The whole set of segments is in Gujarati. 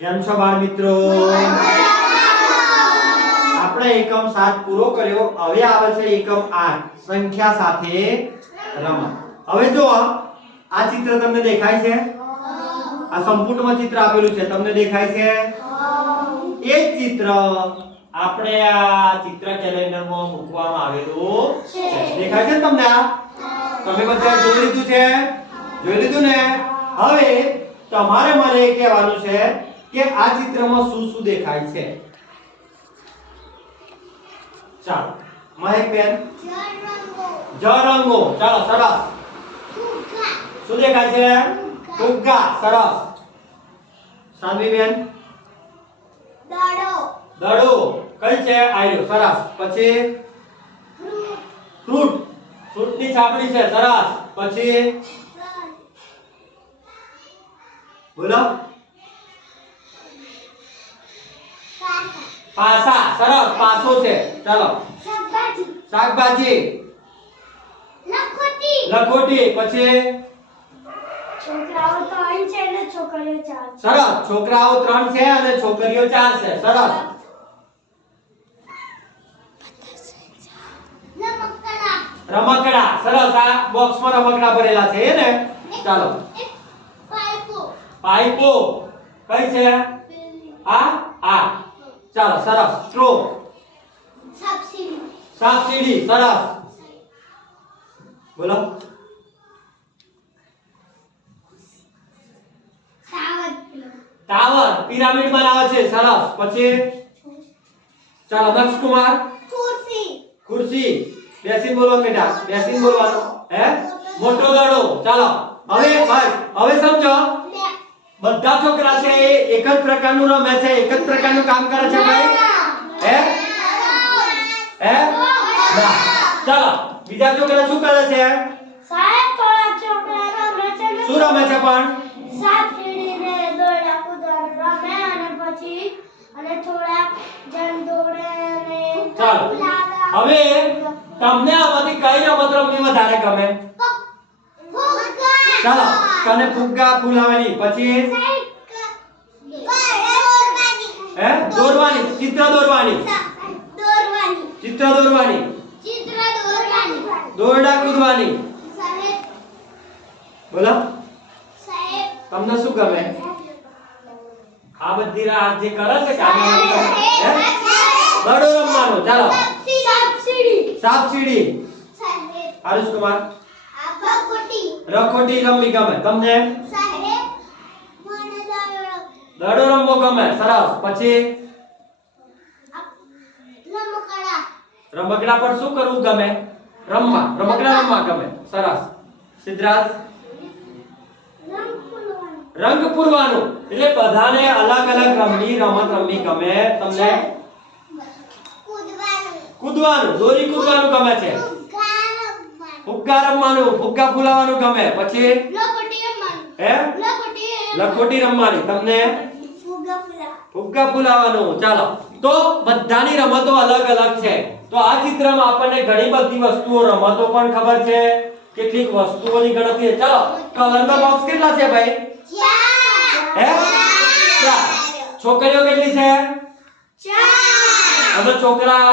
કેમ છો બાળ મિત્રો? આપણે એકમ 7 પૂરો કર્યો. હવે આવે છે એકમ 8 સંખ્યા સાથે રમત. હવે જો આ ચિત્ર તમને દેખાય છે? આ સંપૂર્ણમાં ચિત્ર આપેલું છે, તમને દેખાય છે? એ જ ચિત્ર આપણે આ ચિત્ર કેલેન્ડરમાં મૂકવામાં આવેલું છે. દેખાય છે ને તમને? તમે બધા જોઈ લીધું છે? જોઈ લીધું ને? હવે તમારે મને કહેવાનું છે કે આ ચિત્રમાં શું શું દેખાય છે. ચાલો મહેક બેન, રંગો. ચાલો સરસ. શું દેખાય છે? ફુગ્ગા. સરસ. સાનવી બેન, દડો. કઈ છે? આયરો. સરસ. પછી ફ્રૂટ. ફ્રૂટની છાપડી છે. સરસ. પછી બોલો. પાસા. સરસ. પાસો છે. ચાલો. શાકભાજી. લખોટી. પછી છોકરાઓ 3 છે અને છોકરીઓ 4. સરસ. છોકરાઓ 3 છે અને છોકરીઓ 4 છે. સરસ. રમકડા. સરસ. આ બોક્સમાં રમકડા ભરેલા છે ને? ચાલો. પાઇપો. કઈ છે? આ. ચાલો. સરસ. સ્ટ્રો. સાપસીડી. સરસ. બોલો. ટાવર. પિરામિડ બનાવે છે. સરસ. પછી ચાલો દક્ષ કુમાર. ખુરશી. બેસીને બોલવાનું બેટા. બેસીને બોલવાનું. હે? મોટો દડો. ચાલો. હવે સમજો. બધા છોકરા છે એ એક જ પ્રકારનું રમે છે, એક જ પ્રકારનું કામ કરે છે ભાઈ? હે? ના. ચાલો. બીજા છોકરા શું કરે છે? સાહેબ થોડા છોકરા રમે છે ને શું રમે છે પણ? સાપ સીડી ને દોડા કૂદવાનું રમે અને પછી થોડા જણ દોડે અને ચાલો. હવે તમને આમાંથી કઈ રમત રમવી વધારે ગમે? ચાલો. કને ફુગ્ગા ફૂલાવાની. પછી દોરવાની. ચિત્ર દોરવાની. દોરડા કૂદવાની. બોલો. તમને શું ગમે? આ બધી રાત જે કરે છે દડો રમવાનો. ચાલો. સાપસીડી. હરીશ કુમાર. રખોટી રમવી ગમે. તમને? દડો રમવો ગમે. સરસ. પછી રમકડા પર શું કરવું ગમે? રમકડા રમવા ગમે. સરસ. સિદ્ધરાજ. રંગ પૂરવાનું. એટલે બધાને અલગ અલગ રમત રમવી ગમે. તમને? કૂદવાનું. દોરી કૂદવાનું ગમે છે. ફુગ્ગા રમવાનું. ફુગ્ગા ફૂલાવાનું ગમે. પછી લખોટી રમવાની. તમને? ફુગ્ગા ફૂલાવાનું. ચાલો. તો બધાની રમતો અલગ અલગ છે. તો આ ચિત્રમાં આપણને ઘણી બધી વસ્તુઓ રમતો પણ ખબર છે, કેટલીક વસ્તુઓની ગણતરી. ચાલો. કલરના બોક્સ કેટલા છે ભાઈ? 4. છોકરીઓ કેટલી છે? 4. અને છોકરા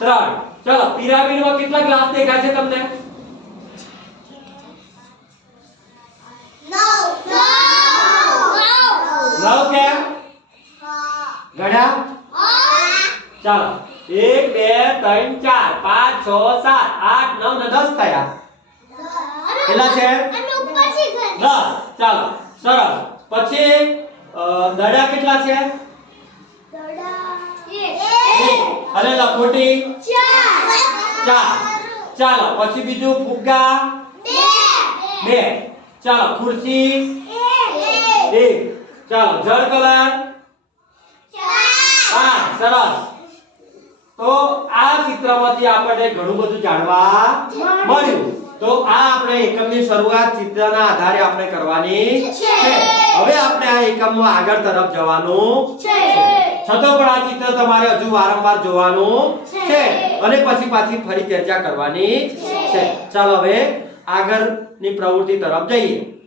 3. ચાલો. પિરામિડમાં કેટલા ગ્લાસ દેખાય છે તમને? 9 કે? ગણ્યા? ચાલો. 1 2 3 4 5 6 7 8 9 ને 10 થયા. કેટલા છે? 10. ચાલો. સરસ. પછી દડા કેટલા છે? અને લખોટી 4. ચાલો. પછી બીજું ફુગ્ગા 2. ચાલો. ખુરશી 1. ચાલો. જળ કલર 5. સરસ. તો આ ચિત્રમાંથી આપણને ઘણું બધું જાણવા મળ્યું. તો આ આપણે એકમની શરૂઆત ચિત્રના આધારે આપણે કરવાની છે. હવે આપણે આ એકમમાં આગળ તરફ જવાનું છે. છતાં પણ આ ચિત્ર તમારે હજુ વારંવાર જોવાનું છે અને પછી ફરી ચર્ચા કરવાની છે. ચાલો હવે આગળની પ્રવૃત્તિ તરફ જઈએ.